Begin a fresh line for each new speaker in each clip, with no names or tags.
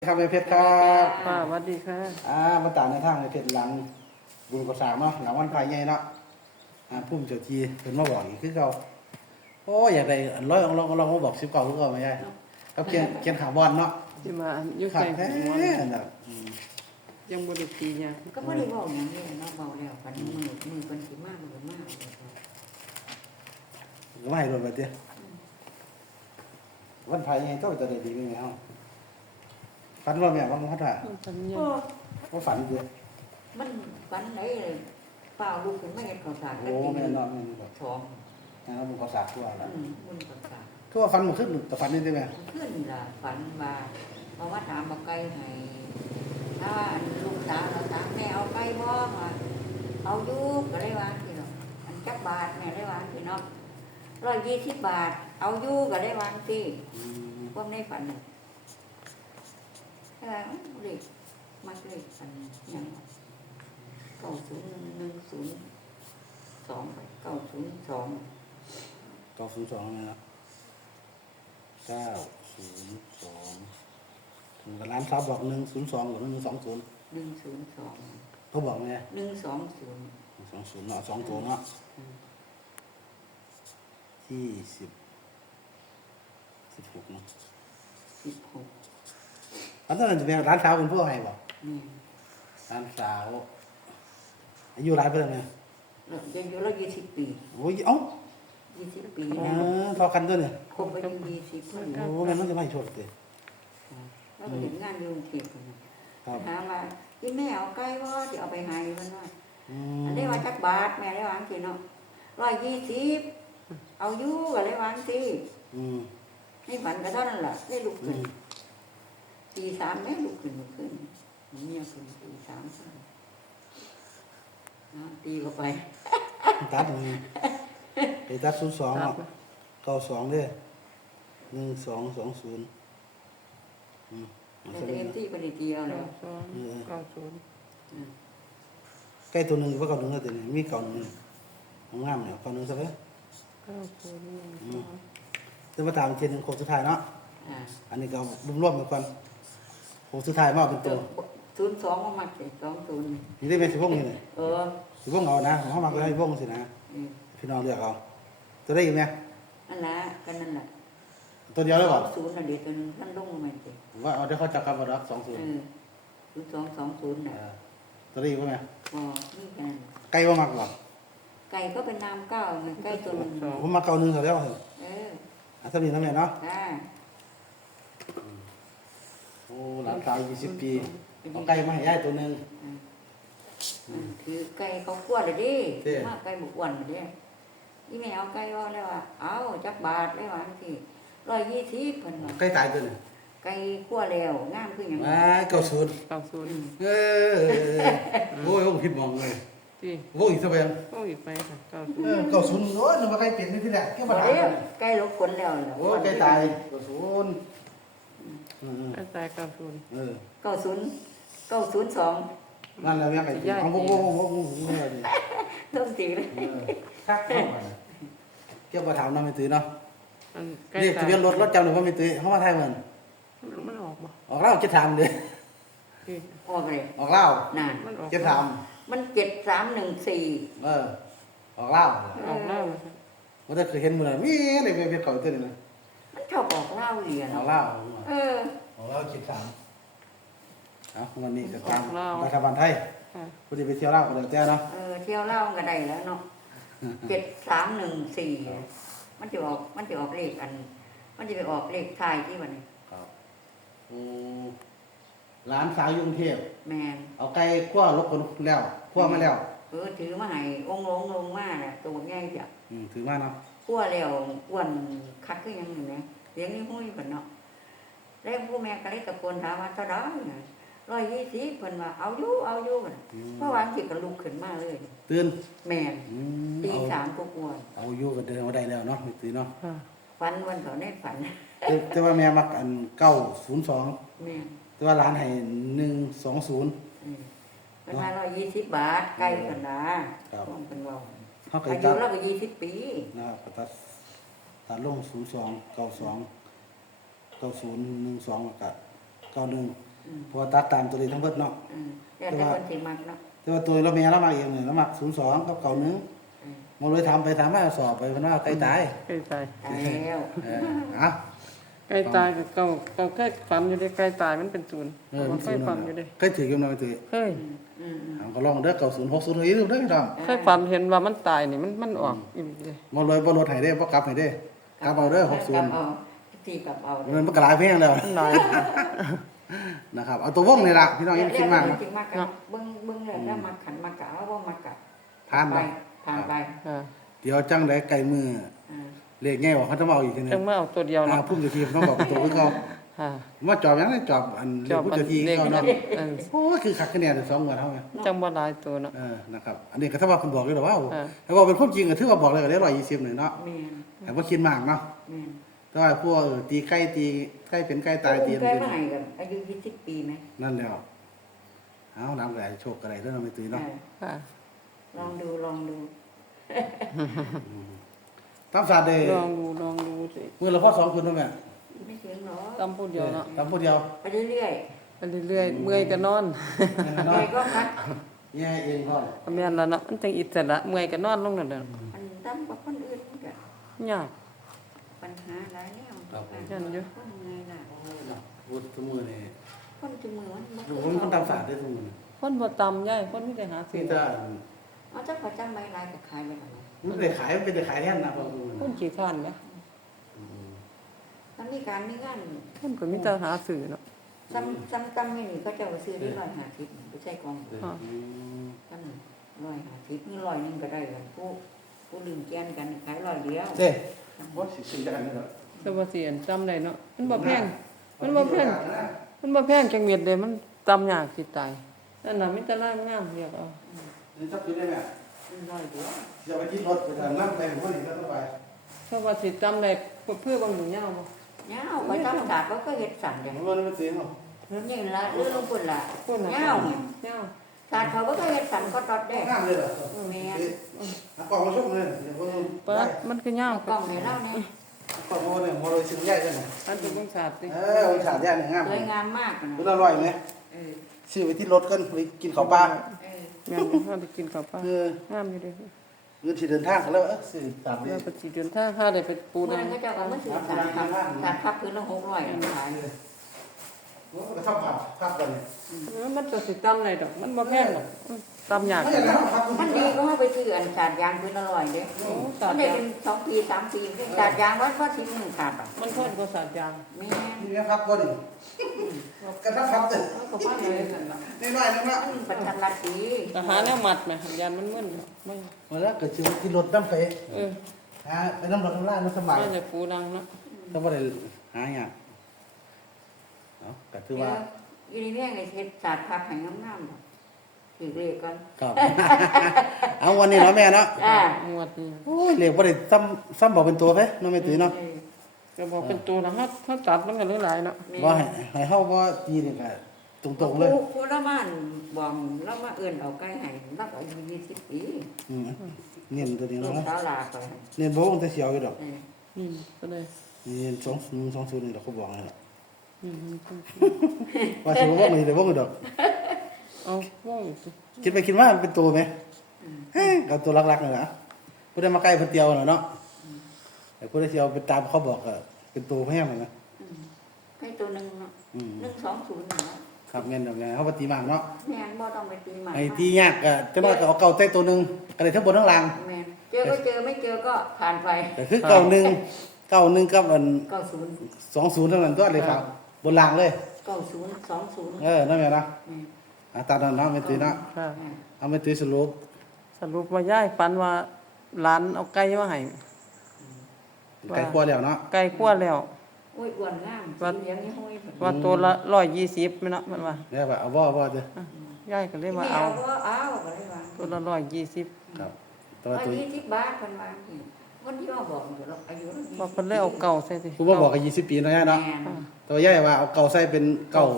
ครับในเพชรครับ
ค่ะสวัสดีค่ะ
มาตามในทางในเพชรหลังบุญกุศลเนาะหลังวันพายใหญ่เนาะพุ่มเจ้าทีเป็นมาบอกอีกคือเขาโอ้อยากได้ร้อยลองมาบอก19คือเขาไม่ใช่เขาเขียนข่าวบอลเนาะ
ที่มาอยู่
ข่า
แข่
ว
ง
แท้
ของวัน
น่ะ
ยังบริตีเนี่ย
ก็ไม่ได้บอกอย่างนี้เนาะเบาแล้วปันมือคนสีมากมือมาก
ก็ไม่ให้โดนไปเตี้ยวันพายใหญ่เจ้าจะได้ดีไหมเฮาฝันว่าแม่ว่ามันว่า
สัญญา
ว่าฝันเดียว
มันปันไหนเลยเปล่าลูกขึ้นไม่เห็นข่าวสาร
โอ้แม่นอนแม่นแบบ
ท้อง
นะครับมันก็สากทั่วแล้ว
มันข่าวสาร
ทั่วฝันมันขึ้นแต่ฝันนี่ใช่ไหม
ขึ้นล่ะฝันมาเพราะว่าถามบอกไก่ให้ถ้าลูกสาวเราถามแม่เอาไก่บ่มาเอาอยู่ก็ได้วางพี่น้องอันจักบาทแม่ได้วางพี่น้อง120 บาทเอาอยู่ก็ได้วางสิพวกในฝันอะไรเด็กมาเด็กฝันยัง90102
902นะครับ902ถึงกับร้านค้าบอก102หรือ120
102
เขาบอกไง
120
20เนาะ2ตัวเนาะที่16เนาะ
16
อันนั้นจะเป็นร้านสาวเป็นพวกให้บอก
นี่
ร้านสาวอายุหลายเพิ่นไหม
ยังอยู่แล้ว20 ปี
โอ้ยเอ้า
20 ปี
พอกันตัวเนี่ย
คบไปถึง20เพิ่น
โอ้แม่นมันจะไม่โชดเด้
แล้วก็เห็นงานอยู่กรุงเทพฯ
ครับ
ถามว่าอีแม่เอาไก่บ่สิเอาไปให้เพิ่นว่า
อื
อัน
ม
นี้ว่าจักบาทแม่ได้วางสิเนาะ120เอาอยู่ก็ได้วางสิ
อืม
ให้ฝันก็เท่านั้นล่ะได้ลุก
อื
ขึ้น
ม
ตี3แม่ลุกขึ้นเมียขึ้นตี3ตีเข้าไป
ตัดนี่ไปตัด02เนาะ92เด้1220
แต่เอ็มที่ปฏิเดียวแล้ว
ใกล้ตัวหนึ่งว่าเก่าหนึ่งก็ตัวนี้มีเก่าหนึ่งงามเนี่ยเก่าหนึ่งซะเลยจะมาตามเทียนหนึ่งโคสุดท้ายเนาะอันนี้ก็รวมๆกันก่อนโคสุดท้ายมาเป็นตัว
02มามัดสิ20
นี่ได้เป็นสิบวงนี่เลย สิบวงเอานะเขามาก็ให้วงสินะ พี่น้องเลือกเอาตัวได้อยู่ไหม
นั่นแหละกันนั่นแหละ
ตัวเดียวเลยบ่
20น่ะเดี๋ยวตัวนึงท่านลงมาสิ
ว่าเอาได้เขาจับกันบ่ดอก20
0220น่ะ
ตัวได้อยู่ไหม
อ๋อนี่กัน
ไก่บ่มักบ่
ไก่ก็เป็นน้ำก้าวเหมือนไก่ตัวนึง
ผมมาเก่าหนึ่งเขาแล้วเหรอ ถ้ามีน้ำแม่เนาะ โอ้หลานสาว20 ปีเอาไก่มาให้ยายตัวหนึง
คือไก่เขาคั่วเลยดิมาไก่บุกวันเลยดิอีแม่เอาไก่ว่าแล้วว่าเอาจักบาทได้ว่าสิ120เพิ่นว่า
ไก่ตายตัวนึง
ไก่คั่วแล้วงามคือหยัง
90เออโอ้ยผมผิดมองเลยโอ้ยซะแม่น90โอ้ยนึกว่าไก่เป็นนี่ทีแรกแค่บ่ถาม
ไก่ลบฝนแล้ว
โอ้ยไก่ตาย90เออ
9002
นั่นแหละแม่ไก่เอาบ่นี่
ต้องตีเลย
คักเข้ามาเกี่ยวบ่ถามนำไม่ตื้อเนาะนี่ทะเบียนรถจำได้บ่ไม่ตื้อเฮามาไทยมัน
มันออกบ่
ออกเล่าจะถามเด้
ออกเลย
ออกเล่า
นั่น
จะถาม
มัน7314
ออกเล่า
ออกแล้ว
บ่ได้เคยเห็นมื้อนั้นมีได้ไปเขาตัวนี้นะ
มันชอบออกเหล้าเหรียญ
ออกเล่า
เออ
ออกเล่าคิดถามเอาวันนี้ก็ตามรัฐบาลไทยผู้ที่ไปเที่ยวเล่าก็แล้วแต่เนาะ
เที่ยวเหล้าก็ได้แล้วเนาะ7314มันจะออกเลขอัน มันจะไปออกเลขท้ายที่วันนี้
ครับร้านสาวยุงเทพ
แม่น
เอาไก่คั่วลบคนแล้วคั่วมาแล้ว
ถือมาให้องค์ลงมาน่ะตัวใหญ่จ้ะ
ถือมาเนาะ
คั่วแล้วอ้วนคักคือหยังนี่แหมเสียงนี่ฮู้อยู่กันเนาะแล้วผู้แม่ก็เลยตะโกนถามว่าเท่าใด120เพิ่นว่าเอาอยู่เพราะว่าสิก็ลุกขึ้นมาเลย
ตื่น
แม่นตี
เอา
3กว่า
เอาอยู่ก็เดินมาได้แล้วเนาะไม่ตื่นเนาะ
ฝันวันเขาได้ฝัน
แต่ว่าแม่มักอัน902
แม่น
แต่ว่าร้านให้120
เป็นมา120 บาทไกลกันนะครับ เป็นเว้า
เฮาก็
อา
ตั
ยุ
ด
เราก็20 ปี
นะครับก็ตัดลง02 92 90 12แล้วก็91 เพราะว่าตัดตามตัวเลขทั้งเบิดเนาะ
แต่แต่คนสิมักเนาะ
แต่ว่าตัวเราแม่เรามาเองเนี่ยเรามัก02กับ91มาเลยถามไปถามมาสอบไปเพิ่นว่าใกล้ตาย
ใกล้ตาย
ตายแล้ว
อ่ะ
ใกล้ตายก็เก่าแค่ฝันอยู่ได้ใกล้ตายมันเป็นศูนย์
มัน
เคยฝันอยู่ได้
เคยถือกันมาถือ
เคย
เอาก็ลองเด้อ90 60เฮ้ยลืมเด้อพี่น้อง
เคยฝันเห็นว่ามันตายนี่มันออกอีกเลย
บ่เลยบ่ลดให้เด้บ่กลับให้เด้กลับเอาเด้อ
กลับ
60
เอาตีกลับเอา
มันก็หลายเพลงแล้ว
มันหลาย
นะครับเอาตัววงนี่ล่ะพี่น้องอย่าไปคิดมาก
เรื่
นะ
องจริงมากกันเบิ่งเลยแล้วมาขันมากะว่ามากั
ผ่านไป
ผ่านไป
อ่า
เดี๋ยวจังได้ไกลมือ
อ่า
เลขง่ายกว่าเขาจะมาเอาอีกทีนึง
จังมาเอาตัวเดียว
อ่า
เนาะ
พุ่มเจ้าทีต้องบอกตัวคือเขา
ค่ะ
มาจอบยังไงจอบอันเล
จ
ข
อบ
พุ่ม
มัน
เจ้าที
เลข
เขา
นั่
เนาะ
น
โอ้ยคือคักคะแนน2งวดเท่าไง
จังบ่หลายตัวเนาะ
นะครับอันนี้ก็ถ้าว่าคุณบอกเลยหรอว่า
อ่า
ถ้าบอกเป็นความจริงก็ถือว่าบอกเลยก็ได้120หน่อยเนาะ
แม่น
แต่ว่าคิดมากเนาะ
แม่น
แต่ว่าพวกตีใกล้เป็นใกล้ตายตี
เคยมาให้กันอายุ20ปีไหม
นั่นแล้วเอาน้ำไหลโชคอะไรเรื่องไม่ตื่นเนาะ
ค่ะ
ลองดู
ตามศาสตร์เด้
ลองดูสิ
มือเราพ่อ2คนเท่าไหร่
ไม่ถึงหรอก
ตำพูดเดียวเนาะ
ตามผู้เดียว
ไปเรื่อย
ไปเรื่อยๆเมื่อยก็นอน
ๆไปก็พัก
แย่เองพ่อ
แม่นแล้วเนาะมันจังอิสระเมื่อยก็นอนลงนั่นเด้อ
มันตั้มกับคนอื่นมันก็
ยาก
ปัญหาหลายแนว
นั่นอยู่
คนไงล่ะ
พูดทุกมือนี่
คนจุมือมันบ่
ดูคนตามศาสตร์ได้ทุกมือ
คนบ่ตำย่ายคนมีแต่หาซื้
ที่
อ
ถ้า
เอาจักประจำใบลายก็ขายไปแล้ว
มันได้ขายมันเป็นได้ขายแท่นนะพ่อทุกมือ
คนขี้ข้านแหม
ถ้ามีการมีงาน
คนก็มีแต่หาซื้อเนาะ
ซ้ำนี่เขาจะเอาซื้อได้150ไม่ใช่กอง กัน150นี่100นึงก็ได้กันผู้ลืมแกนกันขาย100เดียว
เจ้ว่าสิจังนี่เหรอ
แต่ว่าสิอันจำได้เนาะมันบ่แพงมันบ่แพงจังเม็ดเลยมันตำยากสิตายนั่นน่ะมีแต่ร่างงามเรียกเอา
นี่จับกินได้ไหม
100เดียว
อย่าไปที่รถไปทางนั่งไปหัวนี่ก็ต้องไป
เพราะว่าสิจำได้เพื่อบางหมู่ยาวบ่
ยาวไปตามศาสตร์เขาก็เฮ็ดสั่นอย่าง
มันมันตีเนาะ
นี่ละหรือลงปุ่นละ
พุ่นน่ะ
ยาวเนี่ย
ยาว
ศาสตร์เขาก็เฮ็ดสั่นก็ตอดได้
งามเลยเหรอ
แม่น
อ่ะกล่องมาชมเลยเดี๋ยว
เปิดมันคือยาว
กล้องให้เราเนี่ย
กล่องมาเนี่ยมอเลยชิ้นใหญ่จัง
อันเป็นวงศาสตร์ดิ
องศาใหญ่เนี่ยงาม
สวยงามมากนะ
คุณอร่อยไหม
เออ
ซื้อไปที่รถกันไปกินข้าวปลา
เออ
แม่นบ่เฮาได้กินข้าวปลา
เออง
ามอยู่เด้อ
เงินที่เดินทางกันแล้วซื้อตามนี้
แล้วก็สิเดินทางหาได้ไปปู
เมื่อ
นา
นั้นเขาเจ้าก็มาซื้อศาสตร์ครับพื้นละ600ขาย
มันก็ชอบผัดผัดกันเนี่ย
มันก็สิตำได้ดอกมันบ่แพงดอกตำยาก
ไม่อย่างนั้นผัด
มันดีก็เฮาไปซื้ออันศาสตร์ยางพื้นละ100เด้
โอ้ศา
มั
สต
น
ร์
ได้
ยาง
เป็น2ปี3ปีศาสตร์ยางว่าสิบนึงขาดอ่ะ
มันทนกว่าศาสตร์ยาง
แม่
นี่เนี่ยผัดก่อนกระทับผัดเต็ม
ก็ว่าเลยนั่นล่ะ
นี่หน่อยนึงละ
มันประทันละดี
แต่หาแนวมัดแหมยานมันมึนไม่
มาแล้วก็ซื้อที่รถน้ำไป
เออ
หาไปน้ำรถน้ำลายมันสบาย
ไม่ได้ปูนังเนาะ
ถ้าว่าได้หาอย่างเนาะก็ถือว่า
อยู่ในแม่งไอ้เฮ็ดศาสตร์ภาพให้งามๆถือเลขก่อน
ครับ เอาวันนี้เนาะแม่เนาะ
งวดนี้
โอ้ยเลขบ่ได้ซ้ำบอกเป็นตัวไปเนาะแม่ตุ้ยเนาะ
ก็บอกเป็นตัวนะฮะตัดมันก็หลายๆเนาะ
บ่ให้เฮาบ่ตีนี่ก็ตรงๆเลย
ผู้ละม่านบอกแล้วมาเอิ้นเอาใกล้ให้รับอายุ20ปี
อืมเน้นตัวนี้
ลูก
เนาะ
สาวลาไป
เน้นบ่วงแต่เสียวอยู่ดอก
ก็เลย
เน้น2 นี่ดอกเขาบอกนั่นล่ะ
อืม
ว่าสิบ่วงนี่ได้วงอยู่ดอก
เอาว่องสิ
คิดไปคิดมามันเป็นตัวไหมเฮ้ยก็ตัวหลักๆนั่นล่ะผู้ใดมาใกล้เพิ่นเตียวน่ะเนาะแต่ผู้ใดสิเอาไปตามเขาบอกก็เป็นตัวแพงนั่นนะ
ให้ตัวหนึงเนาะ
อืม
120เนาะ
ครับแม่นดอกแม่เฮาบ่ตีมากเนาะ
แม่นบ่ต้องไปตีหมา
ไอ้ที่ยากก็จังว่าก็เอาเก่าใส่ตัวหนึงก็ได้ทั้งบนทั้งล่าง
แม่นเจอก็เจอไม่เจอก็ผ่านไป
ก็คือเก่าหนึ่งกับอัน
90
20เท่านั้นตัวเลยครับบนล่างเลย
90 20
นั่นแม่เนาะ
แม่น
ตามนั้นเนาะแม่ตุ้ยเนาะ
ค่ะ
เอาแม่ตุ้ยสรุป
สรุปว่าย่ายฝันว่าหลานเอาไก่มาให้
ไก่กลัวแล้วเนาะ
ไก่คั่วแล้ว
โอ้ยอ้วนงามสีเหลืองนี่ห้อย
ว่าตัวละ120แม่นเนาะมันว่า
แล้วว่าเอาบ่เด้อย่
ายก็เลยว่า
ไม่
เอา
เอาก็เลยว่า
ตัวละ120
ครับตัวตุ้ย
20 บาทเพิ่นว่าวันที่ว่าบอกอยู่แล้วอายุเรา
ว่าเพิ่นเลยเอาเก่าใส่สิ
ผู้บ่บอกก็20 ปีเนาะย่าเนาะตัวย่าว่าเอาเก่าใส่เป็นเก่า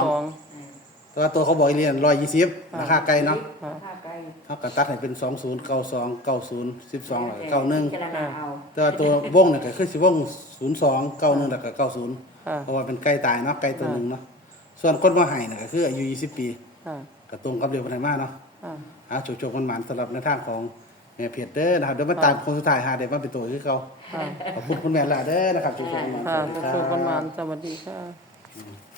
02ตัวตัวเขาบอกอีเรียน120ราคาไก่เนาะ
ค่าไก่
เฮาก็ตัดให้เป็น20 92 90 12แล้วก็
91
91
จะนาเอา
แต่ว่าตัววงเนี่ยก็คือสิวง02 91แล้วก็90
ค่ะ
เพราะว่าเป็นไก่ตายเนาะไก่ตัวหนึงเนาะส่วนคนบ่ให้น่ะก็คืออายุ20 ปี
ค่ะ
ก็ตรงกับเดือนพฤษภาคมเนาะ
ค่ะ
โชคๆมันหมานสำหรับในทางของแม่เพชรเด้อนะครับเดี๋ยวมาตามคนสุดท้ายหาได้มาเป็นตัวคือเก่า
ค่ะ
ขอบคุณคุณแม่ละเด้อนะครับโชคๆมันหมาน
ค่ะ
สวัสดี
สุข
ค
ๆ
รั
มัน
บ
ๆสวัสดีค่ะ